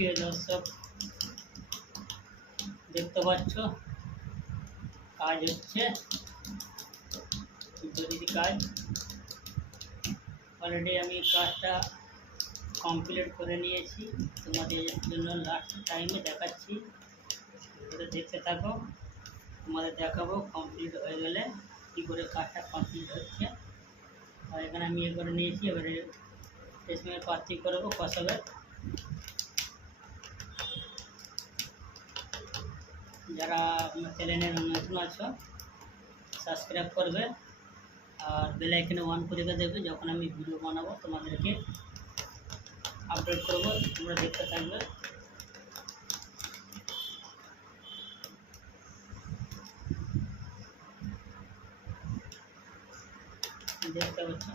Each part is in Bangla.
প্রিয় দর্শক দেখতে পাচ্ছ? কাজ হচ্ছে। জরুরি কাজ। অলরেডি আমি কাজটা কমপ্লিট করে নিয়েছি। তোমাদের জন্য লাস্ট টাইমে দেখাচ্ছি। এটা দেখতে থাকো। তোমাদের দেখাবো কমপ্লিট হয়ে গেলে কী করে কাজটা কমপ্লিট হচ্ছে। আর এখানে আমি এ করে নিয়েছি। এবারে পেছনে পাত্রি করব কষাবে যারা আমার চ্যানেলে নতুন আছো সাবস্ক্রাইব করবে আর বেল আইকনে অন করে দেবে যখন আমি ভিডিও বানাবো তোমাদেরকে আপডেট করব, তোমরা দেখতে থাকবে। দেখতে পাচ্ছ?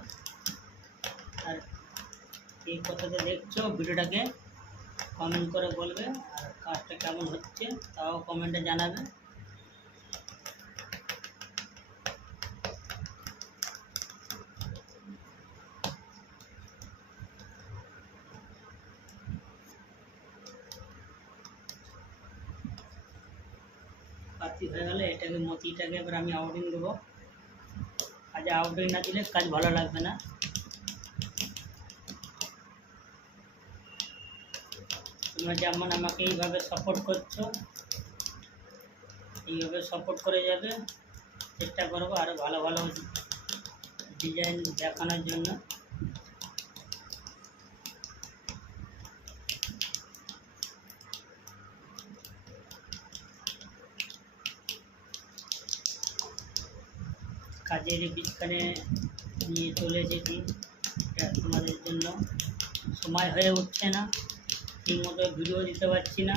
আর এই কথাটা দেখছ, ভিডিওটাকে কমেন্ট করে বলবে। কাজটা কেমন হচ্ছে তাও কমেন্টে জানাবে পাতি হয়ে গেলে এটাকে মতিটাকে এবার আমি আউটিং দেবো। কাজে আউটিং না দিলে কাজ ভালো লাগবে না। তোমরা যেমন আমাকে এইভাবে সাপোর্ট করছ। এইভাবে সাপোর্ট করে যাবে। চেষ্টা করব আরও ভালো ভালো ডিজাইন দেখানোর জন্য। কাজের বিজ্ঞানে নিয়ে চলে এসেছি। তোমাদের জন্য। সময় হয়ে উঠছে না। ঠিক মতো ভিডিও দিতে পারছি না।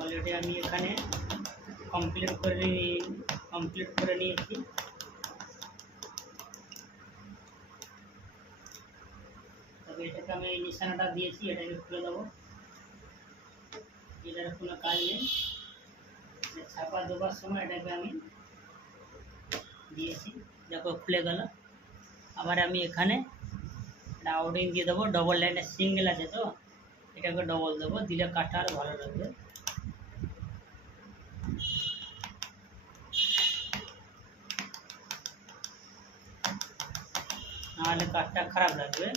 অলরেডি আমি এখানে কমপ্লিট করে কমপ্লিট করে নিয়েছি। এটাকে আমি এই নিশানাটা দিয়েছি, এটাকে খুলে দেবো। এটার কোনো কাজ নেই। ছাপা দেওয়ার সময় এটাকে আমি দিয়েছি। দেখো, খুলে গেল। আবার আমি এখানে একটা আউটিং দিয়ে দেবো। ডবল লাইনটা সিঙ্গেল আছে তো? এটাকে ডবল দেবো। দিলে কাঠটা আরও ভালো লাগবে। নাহলে কাঠটা খারাপ লাগবে।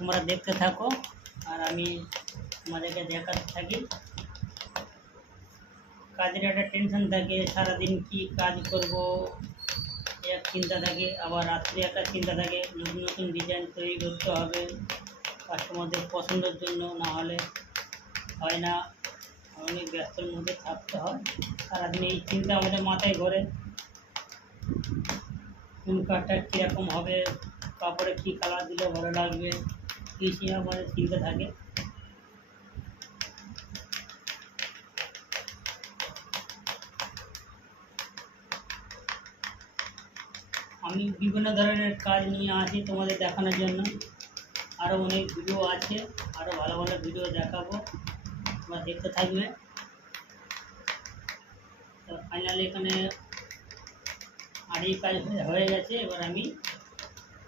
তোমরা দেখতে থাকো, আর আমি তোমাদেরকে দেখাতে থাকি। কাজের একটা টেনশন থাকে, সারাদিন কি কাজ করব, এক চিন্তা থাকে, আবার রাত্রে একটা চিন্তা থাকে, নতুন নতুন ডিজাইন তৈরি করতে হবে কাস্টমারদের পছন্দের জন্য, না হলে হয় না। অনেক ব্যস্তর মধ্যে থাকতে হয়, সারাদিন এই চিন্তা আমাদের মাথায় ঘোরে। কোন কাঠটা কীরকম হবে, কাপড়ে কী কালার দিলে ভালো লাগবে এই সে আমাদের চিন্তা থাকে আমি বিভিন্ন ধরনের কাজ নিয়ে আসি তোমাদের দেখানোর জন্য। আরও অনেক ভিডিও আছে আরও ভালো ভালো ভিডিও দেখাবো। তোমরা দেখতে থাকবে। তো ফাইনালি এখানে আড়ি কাজ হয়ে- হয়ে গেছে, এবার আমি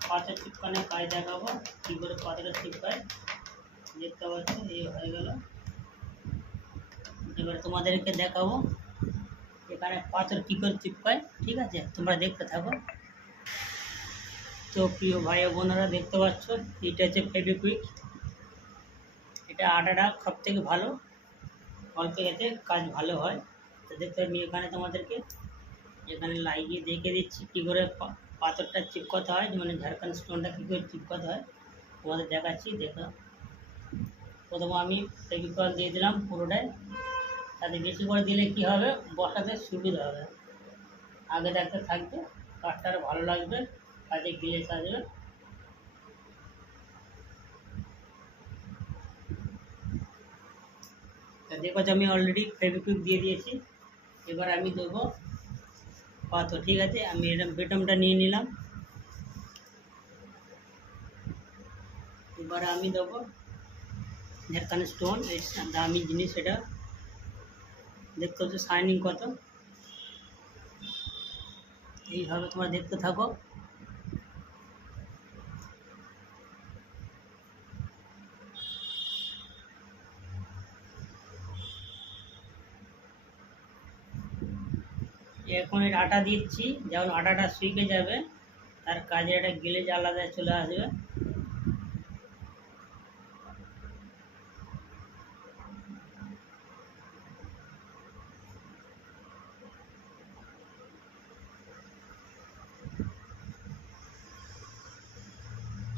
পাথর চিপকানোর কাজ দেখাবো। কী করে পাথরের চিপকায় দেখতে পাচ্ছ, এই হয়ে গেল। এবার তোমাদেরকে দেখাবো এখানে পাথর কী করে চিপকায়, ঠিক আছে? তোমরা দেখতে থাকো। তো প্রিয় ভাই বোনেরা, দেখতে পাচ্ছ, এটা হচ্ছে ফেবিকুইক এটা আটাটা সব থেকে ভালো। অল্প এতে কাজ ভালো হয়। তো দেখতে আমি এখানে তোমাদেরকে এখানে লাগিয়ে দেখে দিচ্ছি, কী করে পাথরটা চিপকাতে হয় মানে ঝাড়খান্ড স্টোনটা কী করে চিপকাতে হয়, তোমাদের দেখাচ্ছি, দেখো। প্রথমে আমি ফেবিকল দিয়ে দিলাম পুরোটাই। তাতে বেশি করে দিলে কী হবে? বসাতে সুবিধা হবে। আগে দেখতে থাকবে, কাঠটা ভালো লাগবে, কাজে গ্লেস আসবে তা দেখো আমি অলরেডি ফেবিকুইক দিয়ে দিয়েছি। এবার আমি দেবো পাথর ঠিক আছে, আমি এটা বেটমটা নিয়ে নিলাম। এবার আমি দেবো ঝাড়খান্ড স্টোন দামি জিনিস এটা। দেখতে হচ্ছে শাইনিং কত। এইভাবে তোমরা দেখতে থাকো। এটা আটা দিচ্ছি যখন আটাটা শুকে যাবে, তার কাজে গেলে যে আলাদা চলে আসবে।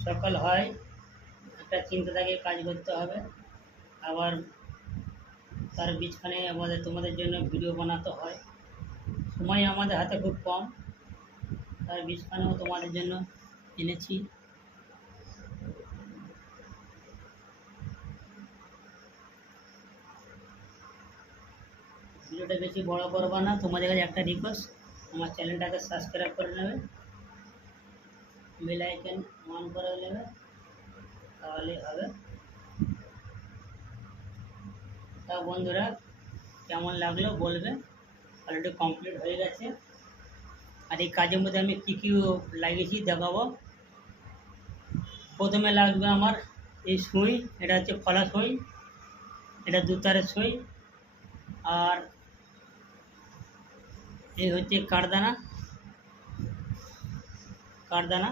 সকাল হয়, একটা চিন্তা থাকে কাজ করতে হবে। আবার তার বিছখানে আমাদের, তোমাদের জন্য ভিডিও বানাতে হয়। সময় আমাদের হাতে খুব কম। তার বিছখানেও তোমাদের জন্য এনেছি। ভিডিওটা বেশি বড় করব না, তোমাদের কাছে একটা রিকোয়েস্ট আমার চ্যানেলটাকে সাবস্ক্রাইব করে নেবে। বেল আইকন অন করে নেবে, তাহলে হবে। তা বন্ধুরা, কেমন লাগল বলবে? অলরেডি কমপ্লিট হয়ে গেছে। আর এই কাজের মধ্যে আমি কী কী লাগিয়েছি দেখাবো। প্রথমে লাগবে আমার এই সুই, এটা হচ্ছে ফলা সুই, এটা দুতারের সুই, আর এই হচ্ছে কারদানা। কারদানা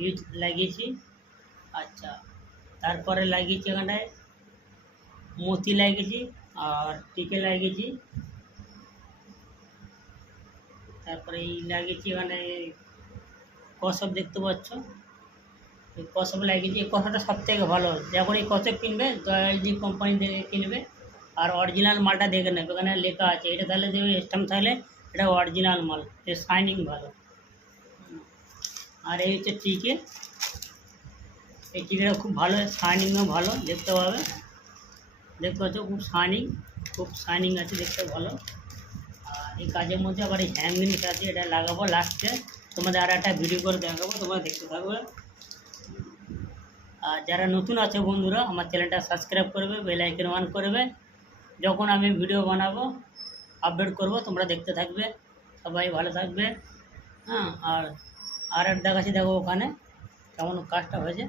ইউজ লাগিয়েছি। আচ্ছা তারপরে লাগিয়েছি এখানটায়, মতি লাগিয়েছি আর টিকে লাগিয়েছি। তারপরে এই লাগিয়েছি এখানে কসব দেখতে পাচ্ছ। এই কসব লাগিয়েছি এই কষাটা সব থেকে ভালো। যখন এই কসব কিনবে দয়ালজি কোম্পানি থেকে কিনবে আর অরিজিনাল মালটা দেখে নেবে। এখানে লেখা আছে, এটা তাহলে দেবে স্ট্যাম্প থাকলে এটা অরিজিনাল মাল এর শাইনিং ভালো। আর এই হচ্ছে টিকে এই টিকেটা খুব ভালো শাইনিংও ভালো, দেখতে পাবে। দেখতে পাচ্ছ, খুব শাইনিং খুব শাইনিং আছে, দেখতে ভালো। এই কাজের মধ্যে আবার এই হ্যাং জিনিস আছে এটা লাগাবো লাস্টে তোমাদের আর একটা ভিডিও করে দেখাবো, তোমরা দেখতে থাকবে। আর যারা নতুন আছে বন্ধুরা, আমার চ্যানেলটা সাবস্ক্রাইব করবে বেল আইকন অন করবে। যখন আমি ভিডিও বানাবো আপডেট করব, তোমরা দেখতে থাকবে। সবাই ভালো থাকবে। হ্যাঁ আর আর এক দেখাচ্ছি, দেখো ওখানে কেমন কাজটা হয়েছে।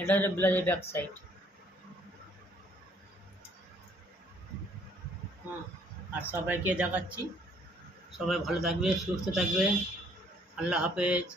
এটা হচ্ছে ব্লাউজের ব্যাক সাইড হ্যাঁ আর সবাইকে দেখাচ্ছি সবাই ভালো থাকবে সুস্থ থাকবে। আল্লাহ হাফেজ।